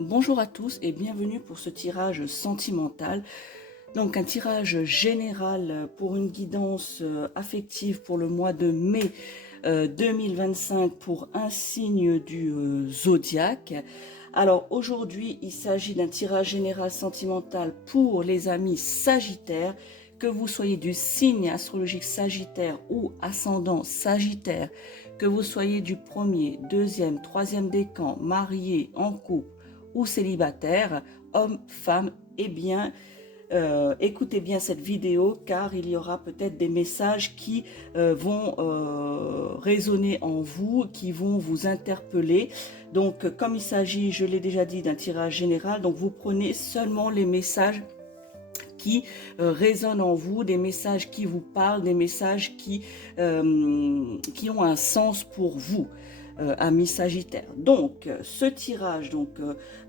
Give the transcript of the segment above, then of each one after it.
Bonjour à tous et bienvenue pour ce tirage sentimental. Donc un tirage général pour une guidance affective pour le mois de mai 2025 pour un signe du zodiaque. Alors aujourd'hui, il s'agit d'un tirage général sentimental pour les amis sagittaires, que vous soyez du signe astrologique sagittaire ou ascendant sagittaire, que vous soyez du premier, deuxième, troisième décan, marié, en couple ou célibataire, homme, femme, eh bien, écoutez bien cette vidéo car il y aura peut-être des messages qui vont résonner en vous, qui vont vous interpeller. Donc, comme il s'agit, je l'ai déjà dit, d'un tirage général, donc vous prenez seulement les messages qui résonnent en vous, des messages qui vous parlent, des messages qui ont un sens pour vous. Amis Sagittaire. Donc, ce tirage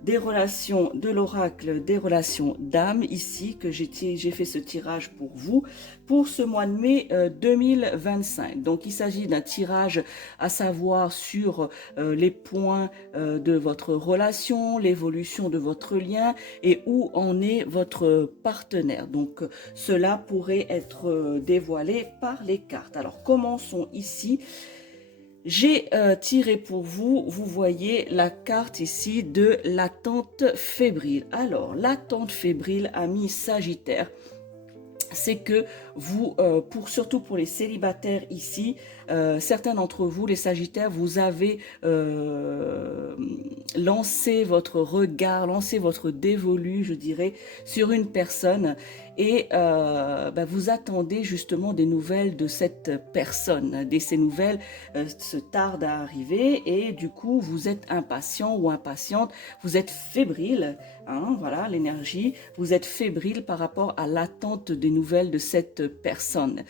des relations de l'oracle des relations d'âme, ici, que j'ai fait ce tirage pour vous, pour ce mois de mai 2025. Donc, il s'agit d'un tirage à savoir sur les points de votre relation, l'évolution de votre lien et où en est votre partenaire. Donc, cela pourrait être dévoilé par les cartes. Alors, commençons ici. J'ai tiré pour vous, vous voyez la carte ici de l'attente fébrile. Alors, l'attente fébrile, amis Sagittaire, c'est que vous, surtout pour les célibataires ici, certains d'entre vous, les Sagittaires, vous avez lancé votre regard, lancé votre dévolu, je dirais, sur une personne et vous attendez justement des nouvelles de cette personne. Ces nouvelles se tardent à arriver et du coup, vous êtes impatient ou impatiente, vous êtes fébrile, hein, voilà l'énergie, vous êtes fébrile par rapport à l'attente des nouvelles de cette personne.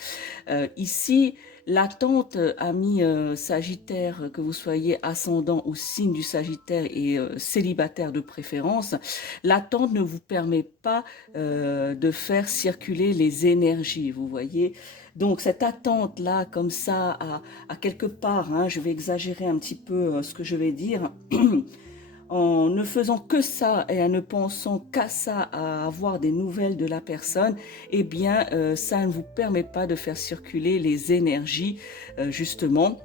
Ici, l'attente, ami Sagittaire, que vous soyez ascendant ou signe du Sagittaire et célibataire de préférence, l'attente ne vous permet pas de faire circuler les énergies, vous voyez. Donc cette attente-là, comme ça, à quelque part, hein, je vais exagérer un petit peu ce que je vais dire, en ne faisant que ça et en ne pensant qu'à ça, à avoir des nouvelles de la personne, eh bien, ça ne vous permet pas de faire circuler les énergies, justement,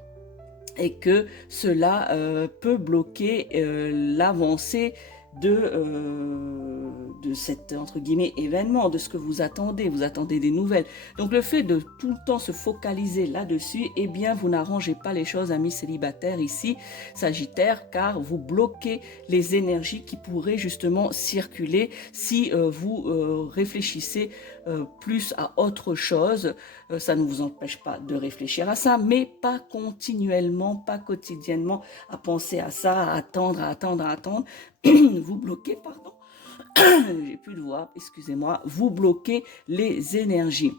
et que cela peut bloquer l'avancée de cet, entre guillemets, événement, de ce que vous attendez des nouvelles. Donc le fait de tout le temps se focaliser là-dessus, eh bien vous n'arrangez pas les choses, amis célibataires ici, Sagittaire, car vous bloquez les énergies qui pourraient justement circuler si vous réfléchissez plus à autre chose. Ça ne vous empêche pas de réfléchir à ça, mais pas continuellement, pas quotidiennement à penser à ça, à attendre, à attendre, à attendre. Vous bloquez, pardon, j'ai plus de voix, excusez-moi, vous bloquez les énergies.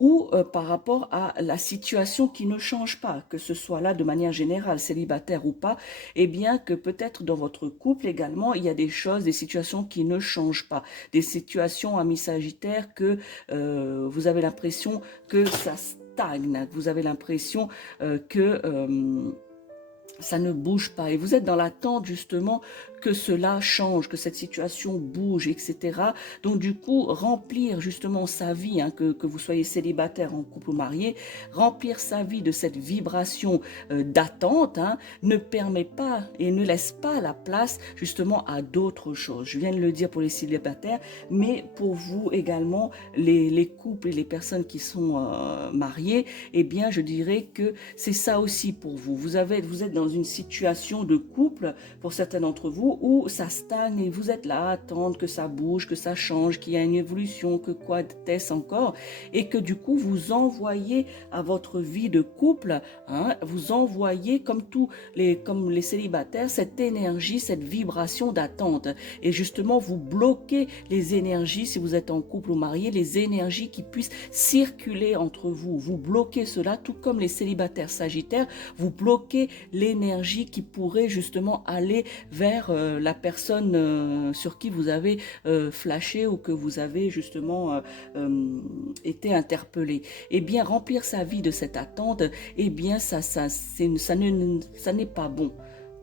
Ou par rapport à la situation qui ne change pas, que ce soit là de manière générale, célibataire ou pas, eh bien que peut-être dans votre couple également, il y a des choses, des situations qui ne changent pas, des situations, amis Sagittaire, que vous avez l'impression que ça stagne, vous avez l'impression que ça ne bouge pas et vous êtes dans l'attente justement que cela change, que cette situation bouge, etc. Donc du coup, remplir justement sa vie, hein, que vous soyez célibataire, en couple ou marié, remplir sa vie de cette vibration d'attente, hein, ne permet pas et ne laisse pas la place justement à d'autres choses. Je viens de le dire pour les célibataires, mais pour vous également, les couples et les personnes qui sont mariées, eh bien je dirais que c'est ça aussi pour vous. Vous êtes dans une situation de couple, pour certains d'entre vous, où ça stagne et vous êtes là à attendre que ça bouge, que ça change, qu'il y a une évolution, que quoi est-ce encore, et que du coup vous envoyez à votre vie de couple, hein, vous envoyez comme les célibataires cette énergie, cette vibration d'attente, et justement vous bloquez les énergies, si vous êtes en couple ou marié, les énergies qui puissent circuler entre vous, vous bloquez cela, tout comme les célibataires Sagittaires, vous bloquez l'énergie qui pourrait justement aller vers la personne sur qui vous avez flashé ou que vous avez justement été interpellé. Eh bien, remplir sa vie de cette attente, eh bien, ça n'est pas bon.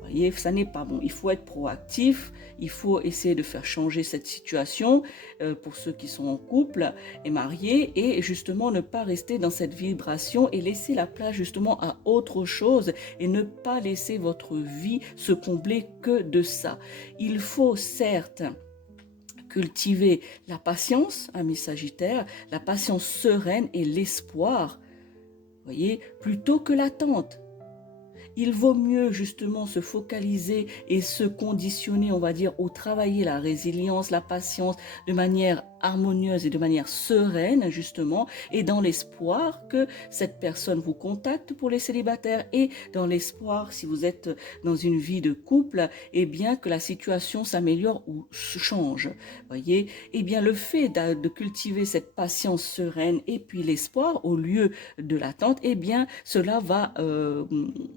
Voyez, ça n'est pas bon. Il faut être proactif, il faut essayer de faire changer cette situation pour ceux qui sont en couple et mariés et justement ne pas rester dans cette vibration et laisser la place justement à autre chose et ne pas laisser votre vie se combler que de ça. Il faut certes cultiver la patience, amis Sagittaire, la patience sereine et l'espoir, voyez, plutôt que l'attente. Il vaut mieux justement se focaliser et se conditionner, on va dire, au travailler la résilience, la patience de manière harmonieuse et de manière sereine justement, et dans l'espoir que cette personne vous contacte pour les célibataires et dans l'espoir, si vous êtes dans une vie de couple, eh bien que la situation s'améliore ou change. Voyez, eh bien le fait de cultiver cette patience sereine et puis l'espoir au lieu de l'attente, eh bien cela va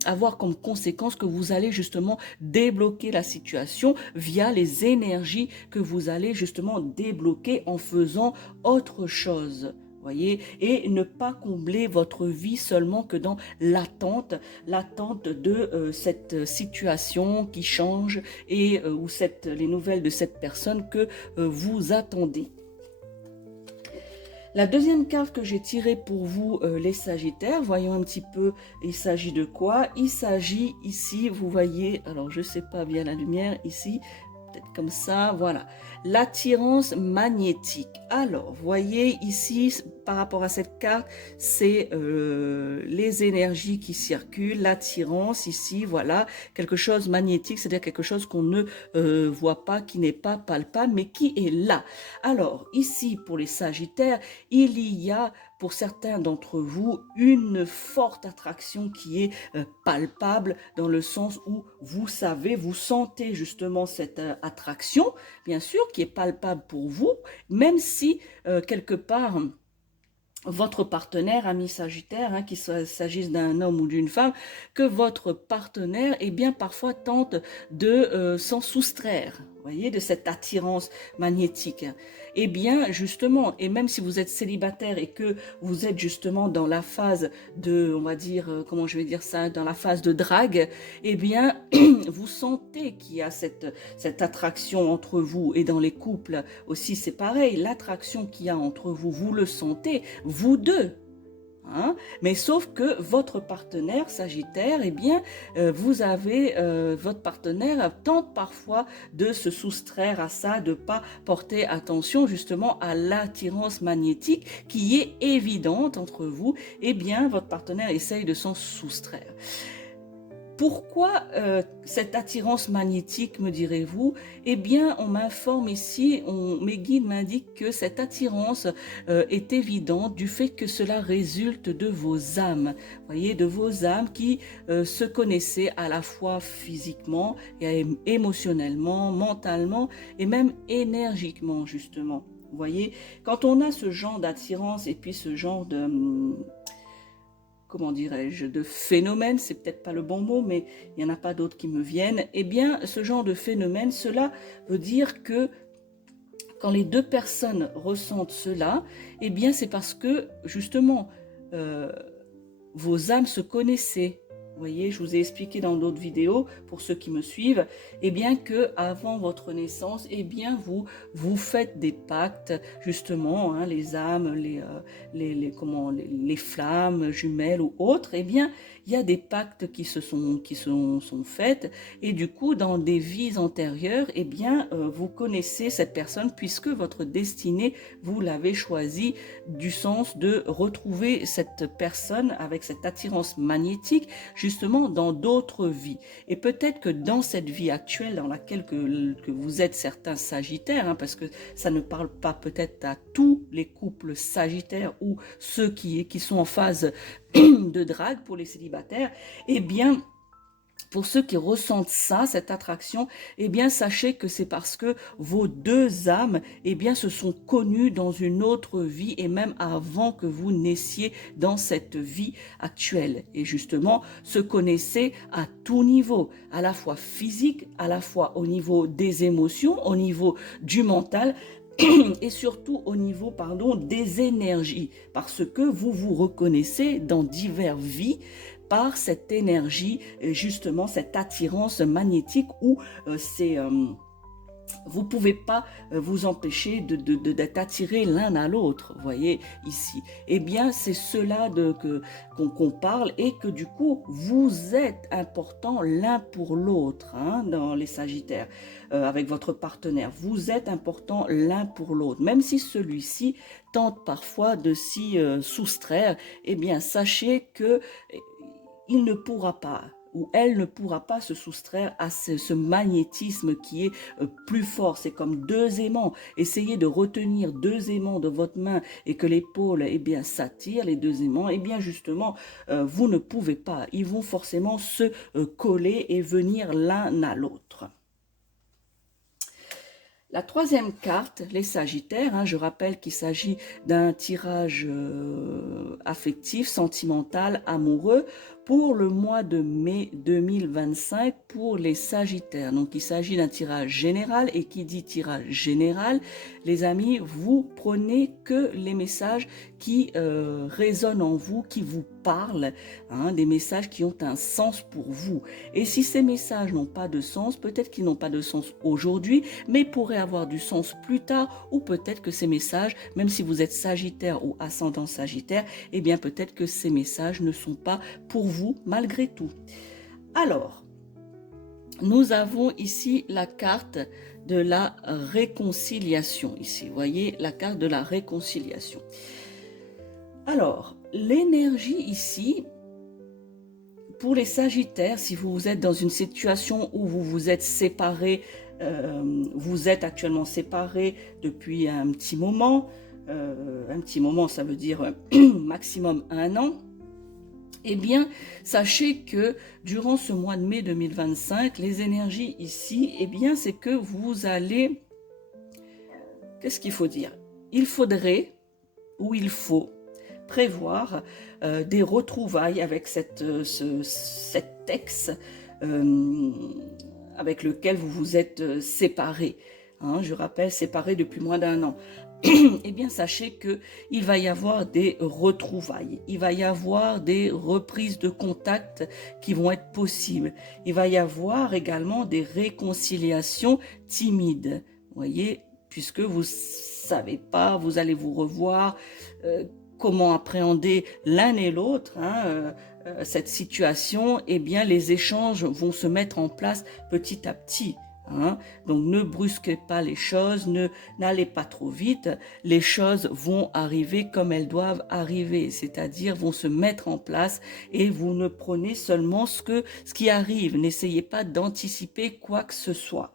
avoir comme conséquence que vous allez justement débloquer la situation via les énergies que vous allez justement débloquer en faisant autre chose. Voyez, et ne pas combler votre vie seulement que dans l'attente de cette situation qui change et ou les nouvelles de cette personne que vous attendez. La deuxième carte que j'ai tirée pour vous, les Sagittaires, voyons un petit peu, il s'agit de quoi? Il s'agit ici, vous voyez, alors je ne sais pas bien la lumière ici, peut-être comme ça, voilà. L'attirance magnétique. Alors, voyez ici, par rapport à cette carte, c'est les énergies qui circulent, l'attirance ici, voilà, quelque chose magnétique, c'est-à-dire quelque chose qu'on ne voit pas, qui n'est pas palpable, mais qui est là. Alors, ici, pour les Sagittaires, il y a pour certains d'entre vous une forte attraction qui est palpable dans le sens où vous savez, vous sentez justement cette attraction, bien sûr, qui est palpable pour vous, même si quelque part votre partenaire, ami Sagittaire, qu'il s'agisse d'un homme ou d'une femme, que votre partenaire, eh bien, parfois tente de s'en soustraire, voyez, de cette attirance magnétique. Eh bien, justement, et même si vous êtes célibataire et que vous êtes justement dans la phase de, on va dire, comment je vais dire ça, dans la phase de drague, eh bien, vous sentez qu'il y a cette attraction entre vous, et dans les couples aussi, c'est pareil, l'attraction qu'il y a entre vous, vous le sentez, vous deux. Hein? Mais sauf que votre partenaire Sagittaire, eh bien, votre partenaire tente parfois de se soustraire à ça, de ne pas porter attention justement à l'attirance magnétique qui est évidente entre vous. Eh bien, votre partenaire essaye de s'en soustraire. Pourquoi cette attirance magnétique, me direz-vous? Eh bien, on m'informe ici, mes guides m'indiquent que cette attirance est évidente du fait que cela résulte de vos âmes. Voyez, de vos âmes qui se connaissaient à la fois physiquement, et émotionnellement, mentalement et même énergiquement, justement. Vous voyez, quand on a ce genre d'attirance et puis ce genre de... comment dirais-je, de phénomène, c'est peut-être pas le bon mot, mais il n'y en a pas d'autres qui me viennent, eh bien, ce genre de phénomène, cela veut dire que quand les deux personnes ressentent cela, eh bien, c'est parce que, justement, vos âmes se connaissaient. Vous voyez, je vous ai expliqué dans d'autres vidéos, pour ceux qui me suivent, eh bien que avant votre naissance, eh bien vous faites des pactes, justement, hein, les âmes, les flammes jumelles ou autres, eh bien il y a des pactes qui sont faits, et du coup dans des vies antérieures, eh bien vous connaissez cette personne puisque votre destinée vous l'avez choisie, du sens de retrouver cette personne avec cette attirance magnétique justement dans d'autres vies. Et peut-être que dans cette vie actuelle dans laquelle que vous êtes certains Sagittaires, hein, parce que ça ne parle pas peut-être à tous les couples Sagittaires ou ceux qui sont en phase de drague pour les célibataires, eh bien, pour ceux qui ressentent ça, cette attraction, eh bien, sachez que c'est parce que vos deux âmes, eh bien, se sont connues dans une autre vie et même avant que vous naissiez dans cette vie actuelle. Et justement, se connaissaient à tout niveau, à la fois physique, à la fois au niveau des émotions, au niveau du mental, et surtout au niveau, des énergies, parce que vous vous reconnaissez dans diverses vies, par cette énergie, justement cette attirance magnétique où vous ne pouvez pas vous empêcher d'être attirés l'un à l'autre, voyez, ici. Eh bien, c'est cela qu'on parle et que du coup, vous êtes importants l'un pour l'autre hein, dans les Sagittaires, avec votre partenaire. Vous êtes importants l'un pour l'autre. Même si celui-ci tente parfois de s'y soustraire, eh bien, sachez que il ne pourra pas ou elle ne pourra pas se soustraire à ce magnétisme qui est plus fort. C'est comme deux aimants. Essayez de retenir deux aimants de votre main et que l'épaule eh bien s'attire, les deux aimants, eh bien justement, vous ne pouvez pas. Ils vont forcément se coller et venir l'un à l'autre. La troisième carte, les Sagittaires, hein, je rappelle qu'il s'agit d'un tirage affectif, sentimental, amoureux pour le mois de mai 2025 pour les Sagittaires. Donc il s'agit d'un tirage général et qui dit tirage général, les amis, vous prenez que les messages qui résonnent en vous, qui vous parlent, hein, des messages qui ont un sens pour vous. Et si ces messages n'ont pas de sens, peut-être qu'ils n'ont pas de sens aujourd'hui, mais pourraient avoir du sens plus tard, ou peut-être que ces messages, même si vous êtes Sagittaire ou ascendant Sagittaire, eh bien peut-être que ces messages ne sont pas pour vous malgré tout. Alors, nous avons ici la carte de la réconciliation. Ici, vous voyez la carte de la réconciliation. Alors, l'énergie ici, pour les Sagittaires, si vous êtes dans une situation où vous vous êtes séparés, vous êtes actuellement séparés depuis un petit moment ça veut dire maximum 1 an, eh bien, sachez que durant ce mois de mai 2025, les énergies ici, eh bien, c'est que vous allez... Qu'est-ce qu'il faut dire? Il faudrait, ou il faut, prévoir des retrouvailles avec cet ex avec lequel vous vous êtes séparés. Hein, je rappelle, séparés depuis moins d'1 an. Eh bien, sachez qu'il va y avoir des retrouvailles, il va y avoir des reprises de contact qui vont être possibles. Il va y avoir également des réconciliations timides, voyez, puisque vous savez pas, vous allez vous revoir, comment appréhender l'un et l'autre, hein, cette situation, eh bien, les échanges vont se mettre en place petit à petit. Hein? Donc ne brusquez pas les choses, n'allez pas trop vite, les choses vont arriver comme elles doivent arriver, c'est-à-dire vont se mettre en place et vous ne prenez seulement ce qui arrive, n'essayez pas d'anticiper quoi que ce soit.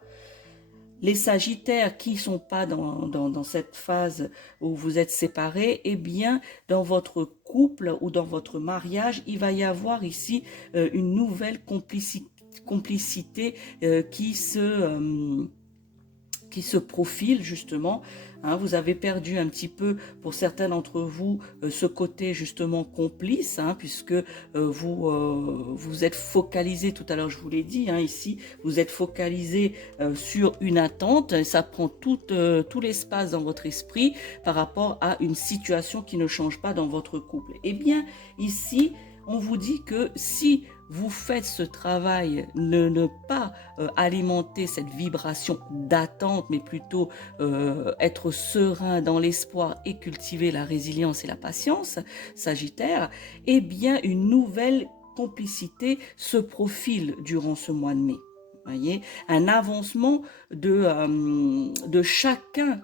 Les Sagittaires qui ne sont pas dans cette phase où vous êtes séparés, eh bien, dans votre couple ou dans votre mariage, il va y avoir ici une nouvelle complicité qui se profile justement. Hein, vous avez perdu un petit peu, pour certains d'entre vous, ce côté justement complice, hein, puisque vous êtes focalisé, tout à l'heure je vous l'ai dit, hein, ici, vous êtes focalisé sur une attente, ça prend tout l'espace dans votre esprit par rapport à une situation qui ne change pas dans votre couple. Eh bien, ici, on vous dit que si vous faites ce travail, ne pas alimenter cette vibration d'attente, mais plutôt être serein dans l'espoir et cultiver la résilience et la patience, Sagittaire, eh bien une nouvelle complicité se profile durant ce mois de mai. Voyez, un avancement de chacun.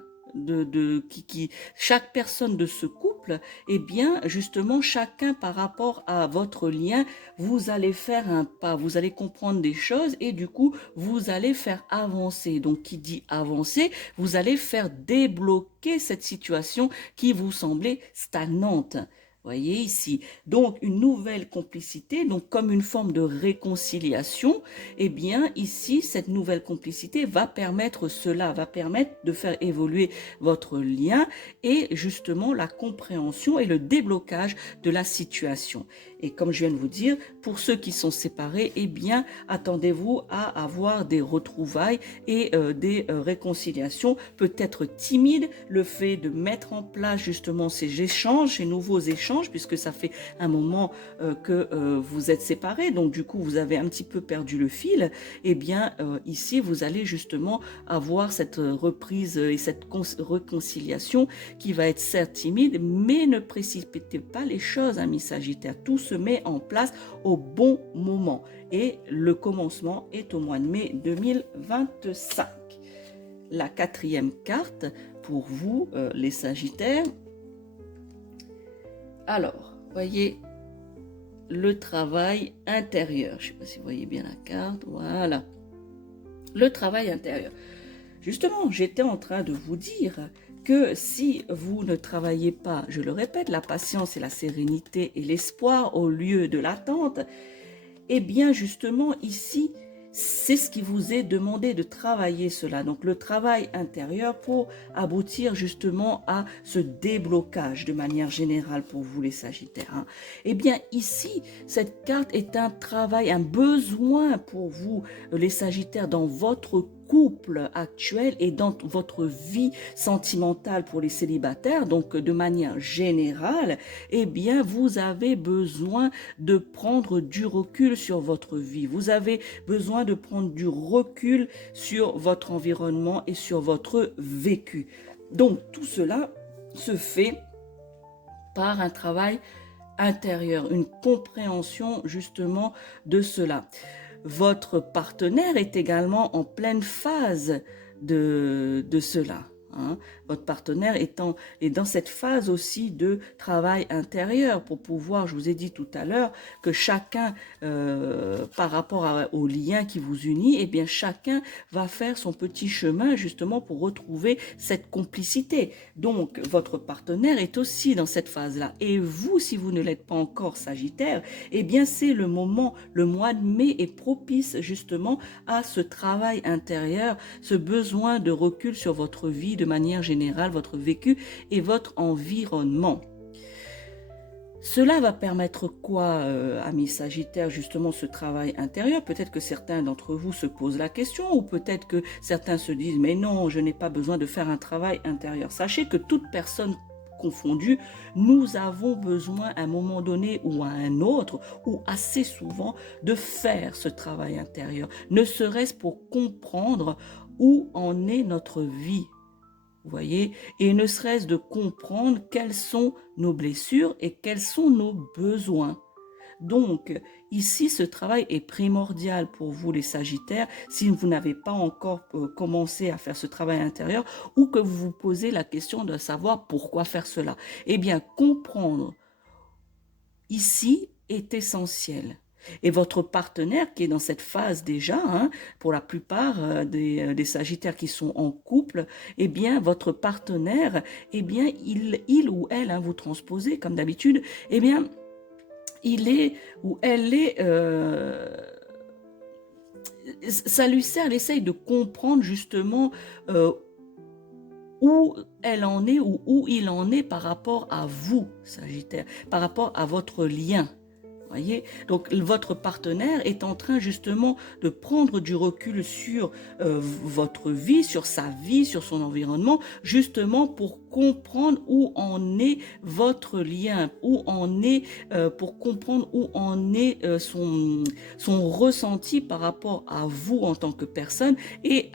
Chaque personne de ce couple, eh bien justement chacun par rapport à votre lien, vous allez faire un pas, vous allez comprendre des choses et du coup vous allez faire avancer. Donc qui dit avancer, vous allez faire débloquer cette situation qui vous semblait stagnante. Voyez ici, donc une nouvelle complicité, donc comme une forme de réconciliation, eh bien ici, cette nouvelle complicité va permettre cela, va permettre de faire évoluer votre lien et justement la compréhension et le déblocage de la situation. Et comme je viens de vous dire, pour ceux qui sont séparés, eh bien, attendez-vous à avoir des retrouvailles et des réconciliations, peut-être timides, le fait de mettre en place justement ces échanges, ces nouveaux échanges, puisque ça fait un moment que vous êtes séparés, donc du coup, vous avez un petit peu perdu le fil, eh bien, ici, vous allez justement avoir cette reprise et cette réconciliation qui va être certes timide, mais ne précipitez pas les choses, amis Sagittaires. Tout se met en place au bon moment. Et le commencement est au mois de mai 2025. La quatrième carte pour vous, les Sagittaires. Alors, voyez le travail intérieur. Je ne sais pas si vous voyez bien la carte. Voilà. Le travail intérieur. Justement, j'étais en train de vous dire que si vous ne travaillez pas, je le répète, la patience et la sérénité et l'espoir au lieu de l'attente, eh bien justement ici, c'est ce qui vous est demandé de travailler cela. Donc le travail intérieur pour aboutir justement à ce déblocage de manière générale pour vous les Sagittaires. Hein. Eh bien ici, cette carte est un travail, un besoin pour vous les Sagittaires dans votre couple actuel et dans votre vie sentimentale pour les célibataires, donc de manière générale, eh bien, vous avez besoin de prendre du recul sur votre vie. Vous avez besoin de prendre du recul sur votre environnement et sur votre vécu. Donc, tout cela se fait par un travail intérieur, une compréhension justement de cela. Votre partenaire est également en pleine phase de cela. Hein. Votre partenaire est dans cette phase aussi de travail intérieur pour pouvoir, je vous ai dit tout à l'heure, que chacun, par rapport au lien qui vous unit, eh bien chacun va faire son petit chemin justement pour retrouver cette complicité. Donc, votre partenaire est aussi dans cette phase-là. Et vous, si vous ne l'êtes pas encore Sagittaire, eh bien c'est le moment, le mois de mai est propice justement à ce travail intérieur, ce besoin de recul sur votre vie, de manière générale, votre vécu et votre environnement. Cela va permettre quoi, amis Sagittaires, justement ce travail intérieur? Peut-être que certains d'entre vous se posent la question ou peut-être que certains se disent « mais non, je n'ai pas besoin de faire un travail intérieur ». Sachez que toute personne confondue, nous avons besoin à un moment donné ou à un autre, ou assez souvent, de faire ce travail intérieur, ne serait-ce pour comprendre où en est notre vie. Vous voyez, et ne serait-ce de comprendre quelles sont nos blessures et quels sont nos besoins. Donc, ici, ce travail est primordial pour vous, les Sagittaires, si vous n'avez pas encore commencé à faire ce travail intérieur ou que vous vous posez la question de savoir pourquoi faire cela. Eh bien, comprendre ici est essentiel. Et votre partenaire qui est dans cette phase déjà, hein, pour la plupart des Sagittaires qui sont en couple, eh bien votre partenaire, eh bien il ou elle, hein, vous transposez comme d'habitude, eh bien il est ou elle est, ça lui sert, elle essaye de comprendre justement où elle en est ou où il en est par rapport à vous, Sagittaire, par rapport à votre lien. Voyez, donc votre partenaire est en train justement de prendre du recul sur votre vie, sur sa vie, sur son environnement, justement pour comprendre où en est votre lien, où en est, pour comprendre où en est son ressenti par rapport à vous en tant que personne et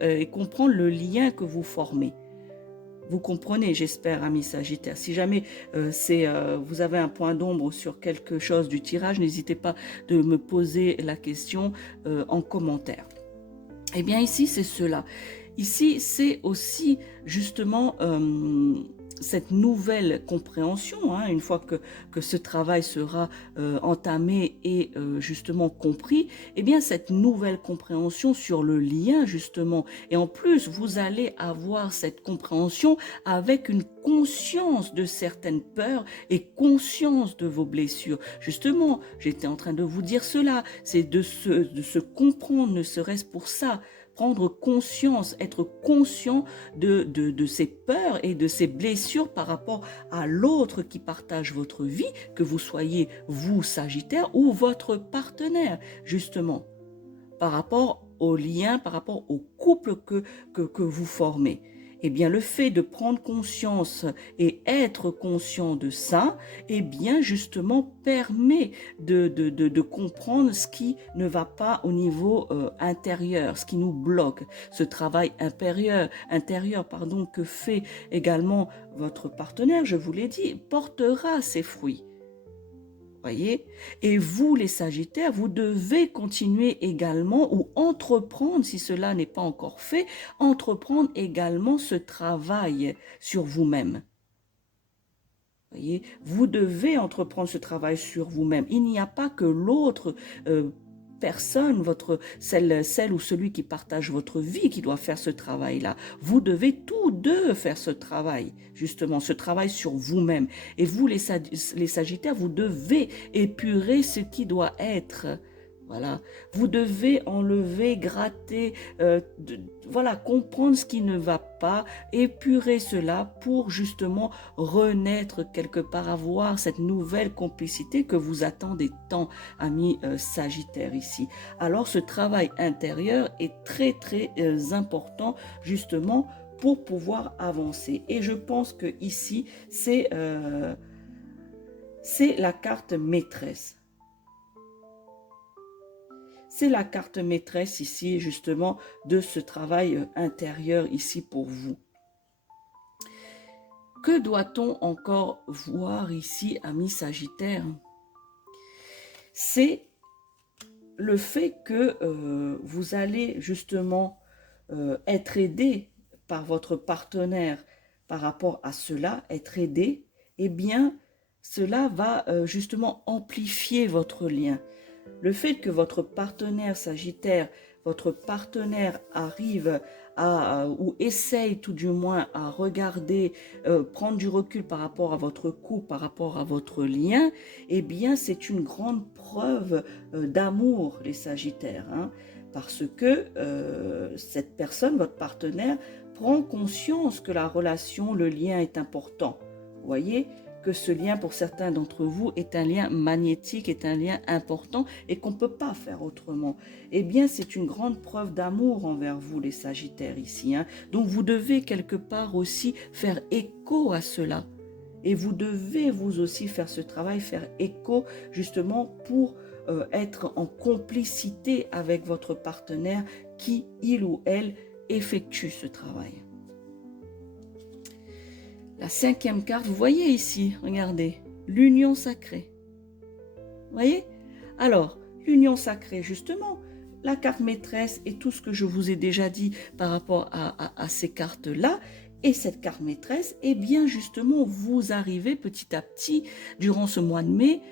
et comprendre le lien que vous formez. Vous comprenez, j'espère, amis Sagittaires. Si jamais vous avez un point d'ombre sur quelque chose du tirage, n'hésitez pas de me poser la question en commentaire. Eh bien, ici, c'est cela. Ici, c'est aussi justement cette nouvelle compréhension, hein, une fois que ce travail sera entamé et justement compris, eh bien cette nouvelle compréhension sur le lien justement, et en plus vous allez avoir cette compréhension avec une conscience de certaines peurs et conscience de vos blessures. Justement, j'étais en train de vous dire cela, c'est de se comprendre, ne serait-ce pour ça, prendre conscience, être conscient de ses peurs et de ses blessures par rapport à l'autre qui partage votre vie, que vous soyez vous, Sagittaire, ou votre partenaire, justement, par rapport au lien, par rapport au couple que vous formez. Eh bien, le fait de prendre conscience et être conscient de ça, eh bien, justement, permet de comprendre ce qui ne va pas au niveau intérieur, ce qui nous bloque, ce travail intérieur, que fait également votre partenaire, je vous l'ai dit, portera ses fruits. Voyez? Et vous, les Sagittaires, vous devez continuer également ou entreprendre, si cela n'est pas encore fait, entreprendre également ce travail sur vous-même. Voyez? Vous devez entreprendre ce travail sur vous-même. Il n'y a pas que l'autre personne, celle ou celui qui partage votre vie qui doit faire ce travail-là. Vous devez tous deux faire ce travail, justement, ce travail sur vous-même. Et vous, les Sagittaires, vous devez épurer ce qui doit être. Voilà, vous devez enlever, gratter, comprendre ce qui ne va pas, épurer cela pour justement renaître quelque part, avoir cette nouvelle complicité que vous attendez tant, amis Sagittaires ici. Alors ce travail intérieur est très très important justement pour pouvoir avancer. Et je pense que ici c'est la carte maîtresse. C'est la carte maîtresse ici, justement, de ce travail intérieur ici pour vous. Que doit-on encore voir ici, amis Sagittaires? C'est le fait que vous allez justement être aidé par votre partenaire par rapport à cela, être aidé, eh bien, cela va justement amplifier votre lien. Le fait que votre partenaire Sagittaire, votre partenaire arrive ou essaye tout du moins à regarder, prendre du recul par rapport à votre couple, par rapport à votre lien, eh bien c'est une grande preuve d'amour, les Sagittaires, hein, parce que cette personne, votre partenaire, prend conscience que la relation, le lien est important. Vous voyez que ce lien, pour certains d'entre vous, est un lien magnétique, est un lien important et qu'on ne peut pas faire autrement. Eh bien, c'est une grande preuve d'amour envers vous, les Sagittaires, ici. Hein. Donc, vous devez quelque part aussi faire écho à cela. Et vous devez vous aussi faire ce travail, faire écho justement pour être en complicité avec votre partenaire qui, il ou elle, effectue ce travail. La 5e carte, vous voyez ici, regardez, l'union sacrée. Vous voyez? Alors, l'union sacrée, justement, la carte maîtresse et tout ce que je vous ai déjà dit par rapport à ces cartes-là, et cette carte maîtresse, eh bien, justement, vous arrivez petit à petit, durant ce mois de mai,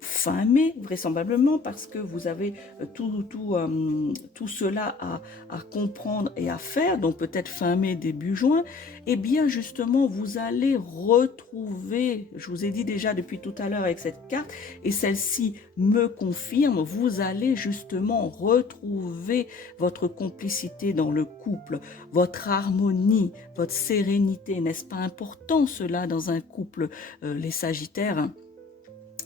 fin mai, vraisemblablement, parce que vous avez tout cela à comprendre et à faire, donc peut-être fin mai, début juin, et bien justement, vous allez retrouver, je vous ai dit déjà depuis tout à l'heure avec cette carte, et celle-ci me confirme, vous allez justement retrouver votre complicité dans le couple, votre harmonie, votre sérénité. N'est-ce pas important cela dans un couple, les Sagittaires ?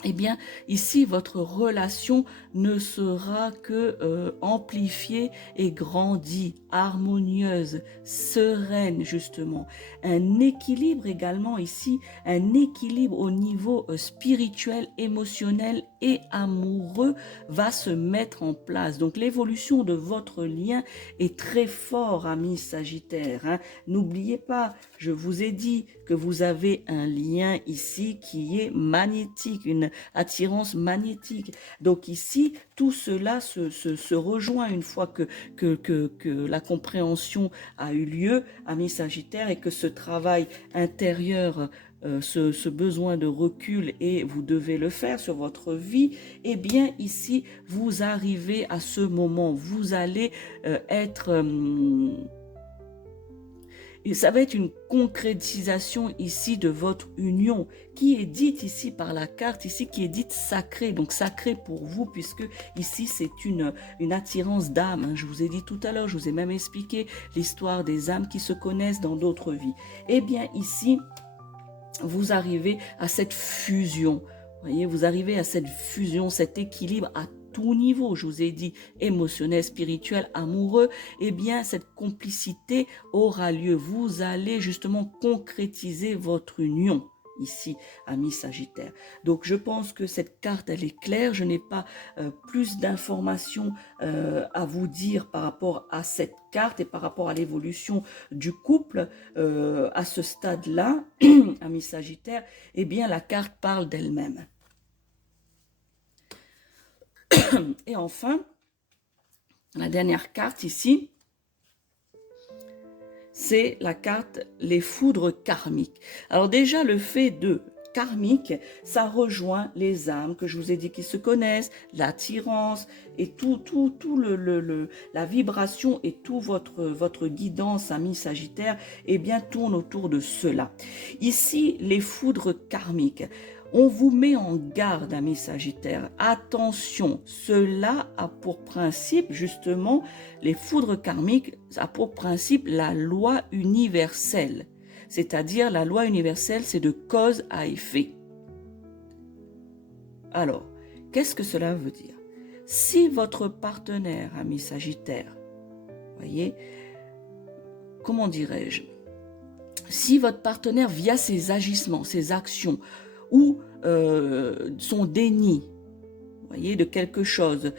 Eh bien, ici, votre relation ne sera que amplifiée et grandie, harmonieuse, sereine, justement. Un équilibre également ici, un équilibre au niveau spirituel, émotionnel et amoureux va se mettre en place. Donc, l'évolution de votre lien est très fort, amis Sagittaires. Hein. N'oubliez pas, je vous ai dit que vous avez un lien ici qui est magnétique, une attirance magnétique. Donc ici, tout cela se rejoint une fois que la compréhension a eu lieu, amis Sagittaires, et que ce travail intérieur, ce besoin de recul, et vous devez le faire sur votre vie, eh bien ici, vous arrivez à ce moment, vous allez être... Et ça va être une concrétisation ici de votre union qui est dite ici par la carte, ici qui est dite sacrée. Donc sacrée pour vous puisque ici c'est une attirance d'âme. Hein. Je vous ai dit tout à l'heure, je vous ai même expliqué l'histoire des âmes qui se connaissent dans d'autres vies. Eh bien ici, vous arrivez à cette fusion. Voyez, vous arrivez à cette fusion, cet équilibre à tout niveau, je vous ai dit, émotionnel, spirituel, amoureux, eh bien, cette complicité aura lieu. Vous allez justement concrétiser votre union ici, amis Sagittaire. Donc, je pense que cette carte, elle est claire. Je n'ai pas plus d'informations à vous dire par rapport à cette carte et par rapport à l'évolution du couple à ce stade-là, amis Sagittaire. Eh bien, la carte parle d'elle-même. Et enfin, la dernière carte ici, c'est la carte les foudres karmiques. Alors déjà, le fait de karmique, ça rejoint les âmes que je vous ai dit qui se connaissent, l'attirance et la vibration et tout votre guidance, ami Sagittaire, eh bien, tourne autour de cela. Ici, les foudres karmiques. On vous met en garde, amis Sagittaires. Attention, cela a pour principe, justement, les foudres karmiques a pour principe la loi universelle. C'est-à-dire, la loi universelle, c'est de cause à effet. Alors, qu'est-ce que cela veut dire? Si votre partenaire, ami Sagittaire, voyez, comment dirais-je? Si votre partenaire, via ses agissements, ses actions, ou son déni, voyez, de quelque chose,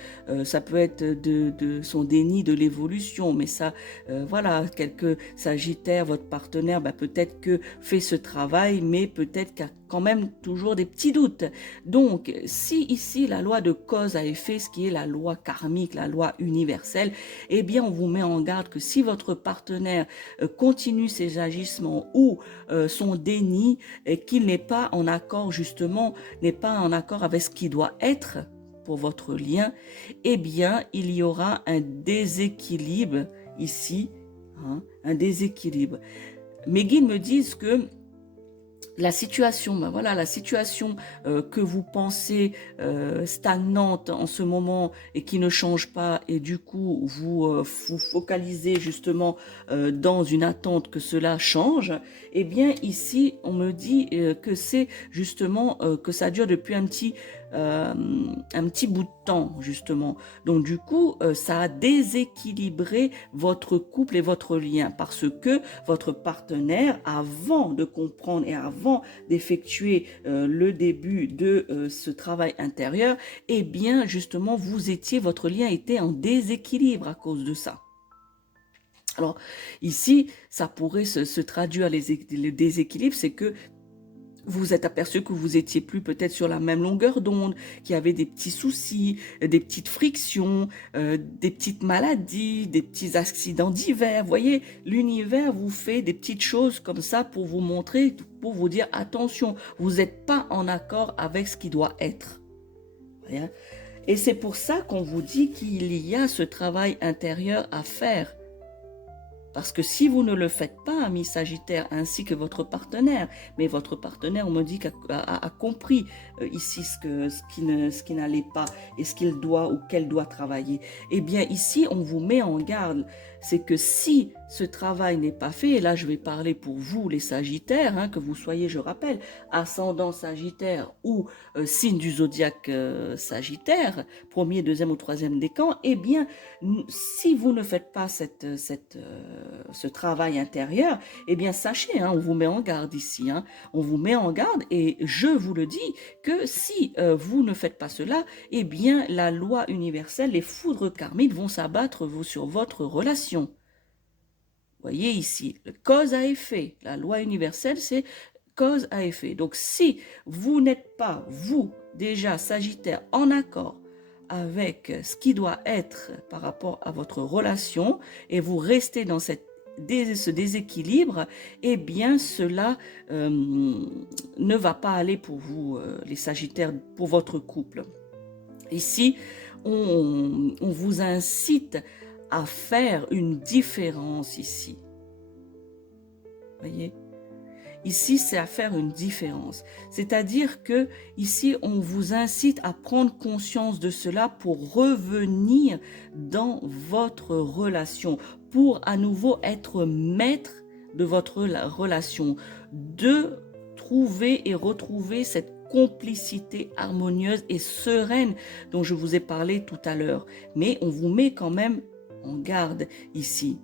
ça peut être de son déni de l'évolution, mais ça, voilà, quelques Sagittaires, votre partenaire, peut-être que fait ce travail, mais peut-être qu'il y a quand même toujours des petits doutes. Donc, si ici la loi de cause à effet, ce qui est la loi karmique, la loi universelle, eh bien, on vous met en garde que si votre partenaire continue ses agissements ou son déni, et qu'il n'est pas en accord, justement, n'est pas en accord avec ce qui doit être pour votre lien, eh bien, il y aura un déséquilibre ici, hein, un déséquilibre. Mes guides me disent que la situation, voilà, la situation que vous pensez stagnante en ce moment et qui ne change pas, et du coup vous vous focalisez justement dans une attente que cela change, eh bien ici on me dit que c'est justement que ça dure depuis un petit bout de temps justement. Donc du coup ça a déséquilibré votre couple et votre lien parce que votre partenaire, avant de comprendre et avant d'effectuer le début de ce travail intérieur, eh bien justement votre lien était en déséquilibre à cause de ça. Alors ici, ça pourrait se traduire, le déséquilibre, c'est que vous êtes aperçu que vous étiez plus peut-être sur la même longueur d'onde, qu'il y avait des petits soucis, des petites frictions, des petites maladies, des petits accidents divers. Vous voyez, l'univers vous fait des petites choses comme ça pour vous montrer, pour vous dire attention, vous n'êtes pas en accord avec ce qui doit être. Voyez. Et c'est pour ça qu'on vous dit qu'il y a ce travail intérieur à faire. Parce que si vous ne le faites pas, ami Sagittaire, ainsi que votre partenaire, mais votre partenaire, on me dit a compris ici ce qui n'allait pas et ce qu'il doit ou qu'elle doit travailler. Eh bien ici, on vous met en garde. C'est que si ce travail n'est pas fait, et là je vais parler pour vous les Sagittaires, hein, que vous soyez, je rappelle, ascendant Sagittaire ou signe du zodiaque Sagittaire, premier, deuxième ou troisième décan, eh bien si vous ne faites pas ce travail intérieur, eh bien sachez, hein, on vous met en garde ici, hein, on vous met en garde et je vous le dis que si vous ne faites pas cela, eh bien la loi universelle, les foudres karmiques vont s'abattre sur votre relation. Voyez ici, cause à effet, la loi universelle c'est cause à effet. Donc si vous n'êtes pas, vous déjà Sagittaire, en accord avec ce qui doit être par rapport à votre relation et vous restez dans ce déséquilibre, eh bien cela ne va pas aller pour vous, les Sagittaires, pour votre couple. Ici, on vous incite à faire une différence ici. Voyez? Ici, c'est à faire une différence. C'est-à-dire que ici, on vous incite à prendre conscience de cela pour revenir dans votre relation, pour à nouveau être maître de votre relation, de trouver et retrouver cette complicité harmonieuse et sereine dont je vous ai parlé tout à l'heure. Mais on vous met quand même en garde ici.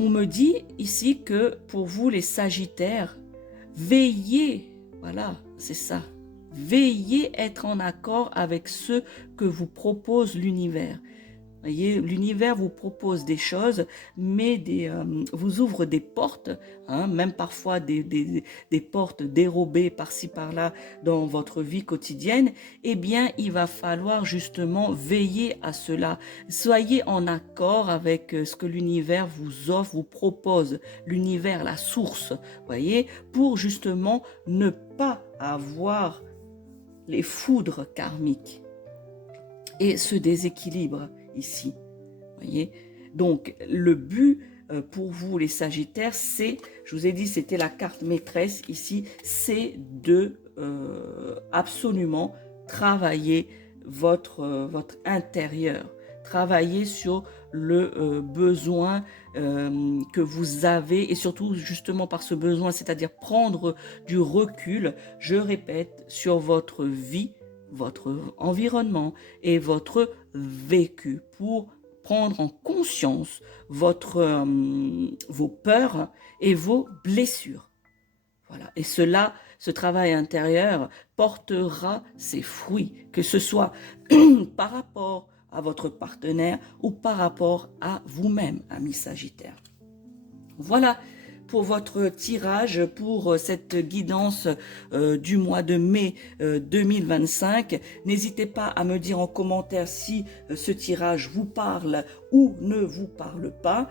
On me dit ici que pour vous les Sagittaires, veillez, voilà, c'est ça, veillez être en accord avec ce que vous propose l'univers. Voyez, l'univers vous propose des choses, mais vous ouvre des portes, hein, même parfois des portes dérobées par-ci par-là dans votre vie quotidienne. Eh bien, il va falloir justement veiller à cela. Soyez en accord avec ce que l'univers vous offre, vous propose, l'univers, la source, voyez, pour justement ne pas avoir les foudres karmiques et ce déséquilibre ici. Voyez? Donc, le but pour vous, les Sagittaires, c'est, je vous ai dit, c'était la carte maîtresse ici, c'est de absolument travailler votre intérieur, travailler sur le besoin que vous avez et surtout justement par ce besoin, c'est-à-dire prendre du recul, je répète, sur votre vie, votre environnement et votre vécu pour prendre en conscience vos peurs et vos blessures. Voilà. Et cela, ce travail intérieur portera ses fruits, que ce soit par rapport à votre partenaire ou par rapport à vous-même, ami Sagittaire. Voilà pour votre tirage, pour cette guidance du mois de mai 2025. N'hésitez pas à me dire en commentaire si ce tirage vous parle ou ne vous parle pas.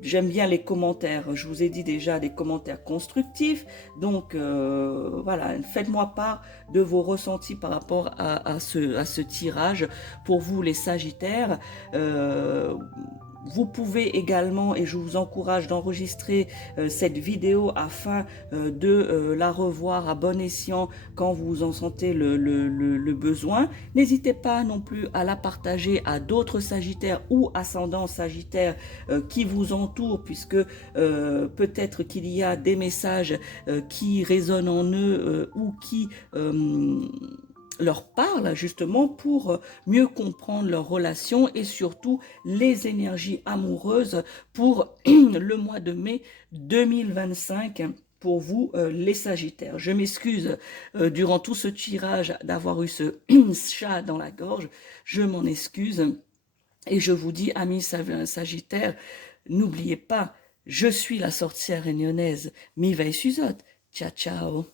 J'aime bien les commentaires, je vous ai dit déjà des commentaires constructifs, donc voilà, faites-moi part de vos ressentis par rapport à ce tirage pour vous les Sagittaires. Vous pouvez également, et je vous encourage d'enregistrer cette vidéo afin de la revoir à bon escient quand vous en sentez le besoin. N'hésitez pas non plus à la partager à d'autres Sagittaires ou ascendants Sagittaires qui vous entourent, puisque peut-être qu'il y a des messages qui résonnent en eux ou qui leur parle justement pour mieux comprendre leurs relations et surtout les énergies amoureuses pour le mois de mai 2025 pour vous les Sagittaires. Je m'excuse durant tout ce tirage d'avoir eu ce chat dans la gorge, je m'en excuse et je vous dis amis Sagittaires, n'oubliez pas, je suis la sorcière réunionnaise Mireille Suzot. Ciao ciao.